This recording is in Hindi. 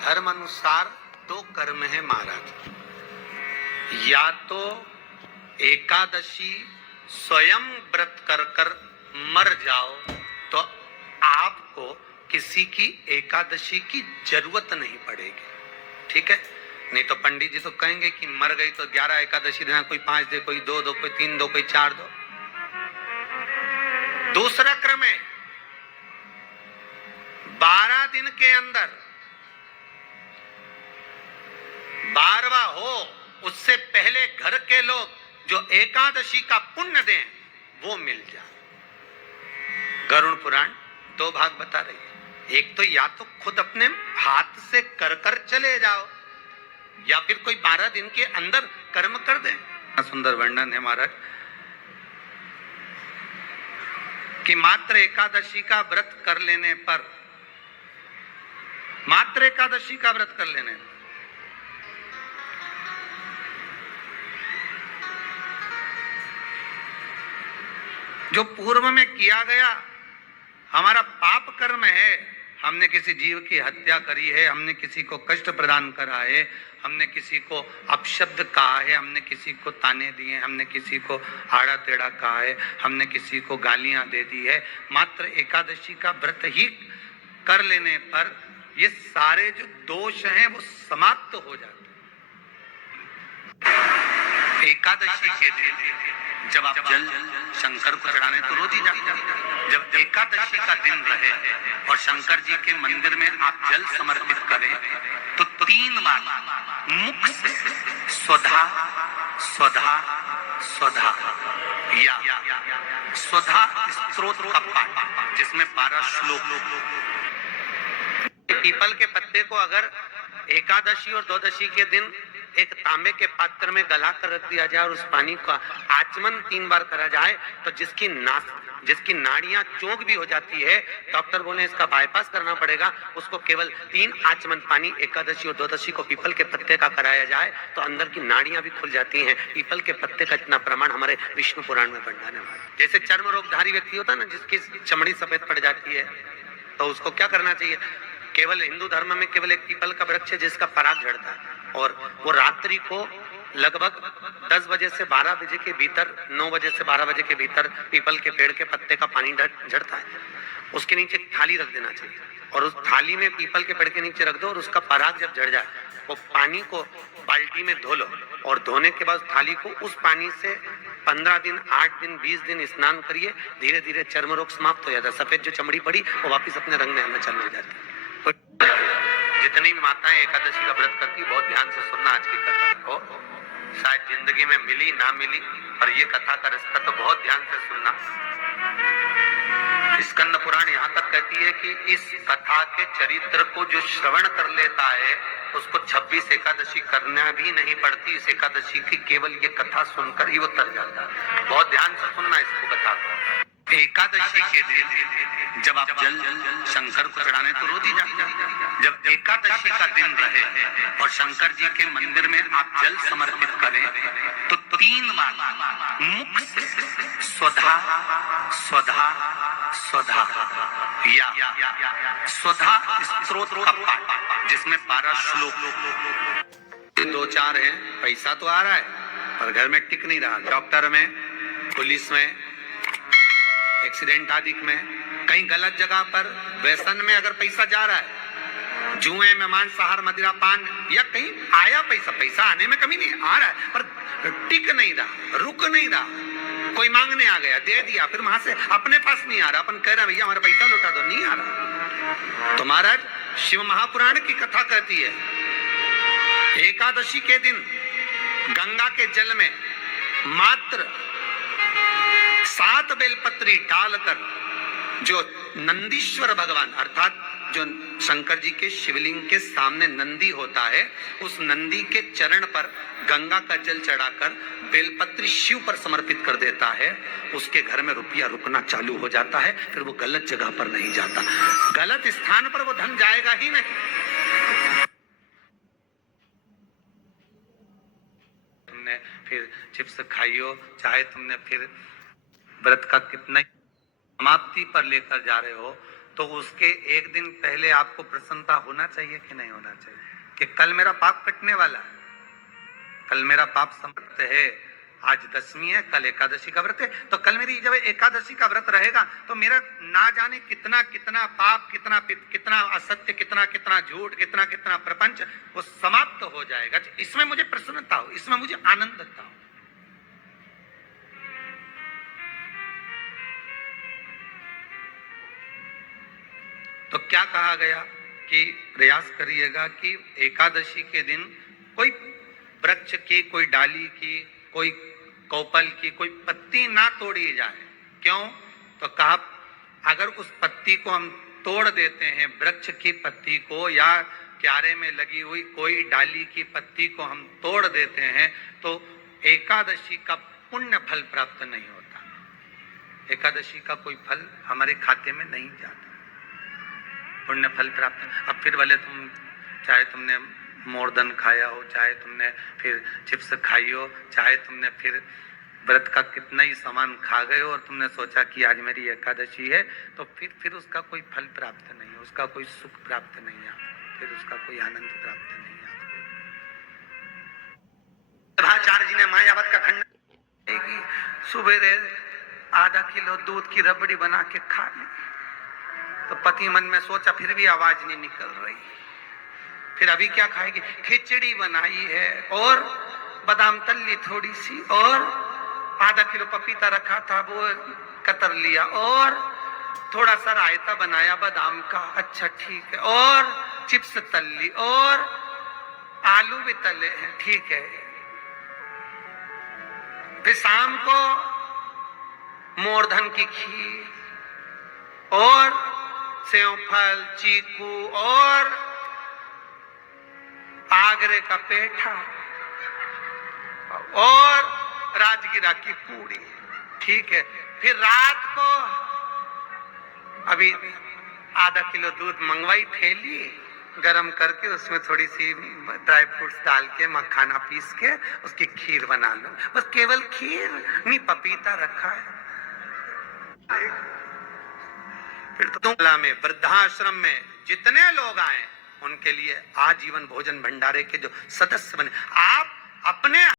धर्म अनुसार दो कर्म है महाराज। या तो एकादशी स्वयं व्रत कर कर मर जाओ तो आपको किसी की एकादशी की जरूरत नहीं पड़ेगी, ठीक है। नहीं तो पंडित जी तो कहेंगे कि मर गई तो 11 एकादशी देना, कोई 5 दे, कोई 2 दो, कोई 3 दो, कोई 4 दो। दूसरा क्रम है 12 दिन के अंदर 12वां हो, उससे पहले घर के लोग जो एकादशी का पुण्य दें वो मिल जाए। गरुड़ पुराण 2 भाग बता रही है। एक तो या तो खुद अपने हाथ से कर कर चले जाओ, या फिर कोई 12 दिन के अंदर कर्म कर दे। सुंदर वर्णन है महाराज कि मात्र एकादशी का व्रत कर लेने पर, मात्र एकादशी का व्रत कर लेने पर जो पूर्व में किया गया हमारा पाप कर्म है, हमने किसी जीव की हत्या करी है, हमने किसी को कष्ट प्रदान करा है, हमने किसी को अपशब्द कहा है, हमने किसी को ताने दिए, हमने किसी को आड़ा टेढ़ा कहा है, हमने किसी को गालियां दे दी है, मात्र एकादशी का व्रत ही कर लेने पर ये सारे जो दोष हैं वो समाप्त हो जाते हैं। एकादशी के दिन जब आप जल शंकर को चढ़ाने तो रोज ही जाते हैं। जब एकादशी का दिन रहे और शंकर जी के मंदिर में आप जल समर्पित करें तो 3 बार मुख से स्वधा स्वधा स्वधा या स्वधा स्तोत्र का पाठ, जिसमें 12 श्लोक। पीपल के पत्ते को अगर एकादशी और द्वादशी के दिन एक तांबे के पात्र में गला कर रख दिया जाए और उस पानी का आचमन 3 बार करा जाए तो जिसकी नाड़ियां चौक भी हो जाती है, डॉक्टर बोले इसका बाईपास करना पड़ेगा, उसको केवल 3 आचमन पानी एकादशी और द्वादशी को पीपल के पत्ते का कराया जाए तो अंदर की नाड़ियां भी खुल जाती हैं। पीपल के पत्ते का इतना प्रमाण हमारे विष्णु पुराण में वर्णन है। जैसे चर्म रोगधारी व्यक्ति होता है ना, जिसकी चमड़ी सफेद पड़ जाती है, तो उसको क्या करना चाहिए? केवल हिंदू धर्म में केवल एक पीपल का वृक्ष है जिसका पराग झड़ता है, और वो रात्रि को लगभग 10 बजे से 12 बजे के भीतर, 9 बजे से 12 बजे के भीतर पीपल के पेड़ के पत्ते का पानी झड़ता है, उसके नीचे थाली रख देना चाहिए और उस थाली में पीपल के पेड़ के नीचे रख दो और उसका पराग जब झड़ जाए वो पानी को बाल्टी में धो लो और धोने के बाद थाली को उस पानी से 15 दिन, 8 दिन, 20 दिन स्नान करिए। धीरे धीरे चर्म रोग समाप्त हो जाता है, सफेद जो चमड़ी पड़ी वो वापिस अपने रंग में आना चालू हो जाती है। जितनी भी माताएं एकादशी का व्रत करती, बहुत ध्यान से सुनना आज की कथा को, शायद जिंदगी में मिली ना मिली, पर ये कथा का रिश्ता तो बहुत ध्यान से सुनना। स्कंद पुराण यहाँ तक कहती है कि इस कथा के चरित्र को जो श्रवण कर लेता है उसको 26 एकादशी करना भी नहीं पड़ती। इस एकादशी की केवल ये कथा सुनकर ही वो तर जाता है। बहुत ध्यान से सुनना इसको, कथा को। एकादशी के दिन जब आप जल शंकर को चढ़ाने तो रोज ही जाते हैं। जब एकादशी का दिन रहे और शंकर जी के मंदिर में आप जल समर्पित करें तो 3 बार मुख से स्वधा स्वधा स्वधा या स्वधा स्तोत्र का पाठ, जिसमें 12 श्लोक। 2-4 हैं, पैसा तो आ रहा है पर घर में टिक नहीं रहा। डॉक्टर में, पुलिस में, एक्सीडेंट आदि में, कहीं गलत जगह पर, व्यसन में अगर पैसा जा रहा है, जुए में, मांसाहार, मदिरा पान, या कहीं आया पैसा आने में कमी नहीं, आ रहा है पर टिक नहीं रहा, रुक नहीं रहा। कोई मांगने आ गया, दे दिया, फिर वहां से अपने पास नहीं आ रहा, अपन कह रहे भैया हमारा पैसा लौटा दो, नहीं आ रहा। तो महाराज शिव महापुराण की कथा कहती है एकादशी के दिन गंगा के जल में मात्र 7 बेलपत्री डालकर जो नंदीश्वर भगवान अर्थात जो शंकर जी के शिवलिंग के सामने नंदी होता है, उस नंदी के चरण पर गंगा का जल चढ़ाकर बेलपत्री शिव पर समर्पित कर देता है, उसके घर में रुपया रुकना चालू हो जाता है। फिर वो गलत जगह पर नहीं जाता, गलत स्थान पर वो धन जाएगा ही नहीं। तुमने फिर चिप्स खाइयो, चाहे तुमने फिर व्रत का कितना समाप्ति पर लेकर जा रहे हो, तो उसके एक दिन पहले आपको प्रसन्नता होना चाहिए कि नहीं होना चाहिए कि कल मेरा पाप कटने वाला है, कल मेरा पाप समाप्त है। आज दशमी है, कल एकादशी का व्रत है, तो कल मेरी जब एकादशी का व्रत रहेगा तो मेरा ना जाने कितना कितना पाप, कितना कितना असत्य, कितना कितना झूठ, कितना कितना प्रपंच वो समाप्त हो जाएगा। इसमें मुझे प्रसन्नता हो, इसमें मुझे आनंदता हो। तो क्या कहा गया कि प्रयास करिएगा कि एकादशी के दिन कोई वृक्ष की, कोई डाली की, कोई कोपल की कोई पत्ती ना तोड़ी जाए। क्यों? तो कहा अगर उस पत्ती को हम तोड़ देते हैं, वृक्ष की पत्ती को या क्यारे में लगी हुई कोई डाली की पत्ती को हम तोड़ देते हैं तो एकादशी का पुण्य फल प्राप्त नहीं होता, एकादशी का कोई फल हमारे खाते में नहीं जाता, पुण्य फल प्राप्त। अब फिर भले तुम चाहे तुमने मोरदन खाया हो, चाहे तुमने फिर चिप्स खाई हो, चाहे तुमने फिर व्रत का कितना ही सामान खा गए हो और तुमने सोचा कि आज मेरी एकादशी है, तो फिर उसका कोई फल प्राप्त नहीं है, उसका कोई सुख प्राप्त नहीं है, फिर उसका कोई आनंद प्राप्त नहीं है। आचार्य जी ने मायावत का खंडन, सुबेरे आधा किलो दूध की रबड़ी बना के खा ली, तो पति मन में सोचा फिर भी आवाज नहीं निकल रही, फिर अभी क्या खाएगी? खिचड़ी बनाई है और बादाम तल्ली थोड़ी सी और आधा किलो पपीता रखा था वो कतर लिया और थोड़ा सा रायता बनाया बादाम का, अच्छा ठीक है, और चिप्स तल्ली और आलू भी तले हैं, ठीक है। फिर शाम को मोरधन की खीर और सेवफल, चीकू और आगरे का पेठा और राजगिरा की पूरी, ठीक है। फिर रात को अभी आधा किलो दूध मंगवाई, थैली गरम करके उसमें थोड़ी सी ड्राई फ्रूट्स डाल के मखाना पीस के उसकी खीर बना लो, बस केवल खीर नहीं, पपीता रखा है। फिर तो में वृद्धाश्रम में जितने लोग आए उनके लिए आजीवन भोजन भंडारे के जो सदस्य बने, आप अपने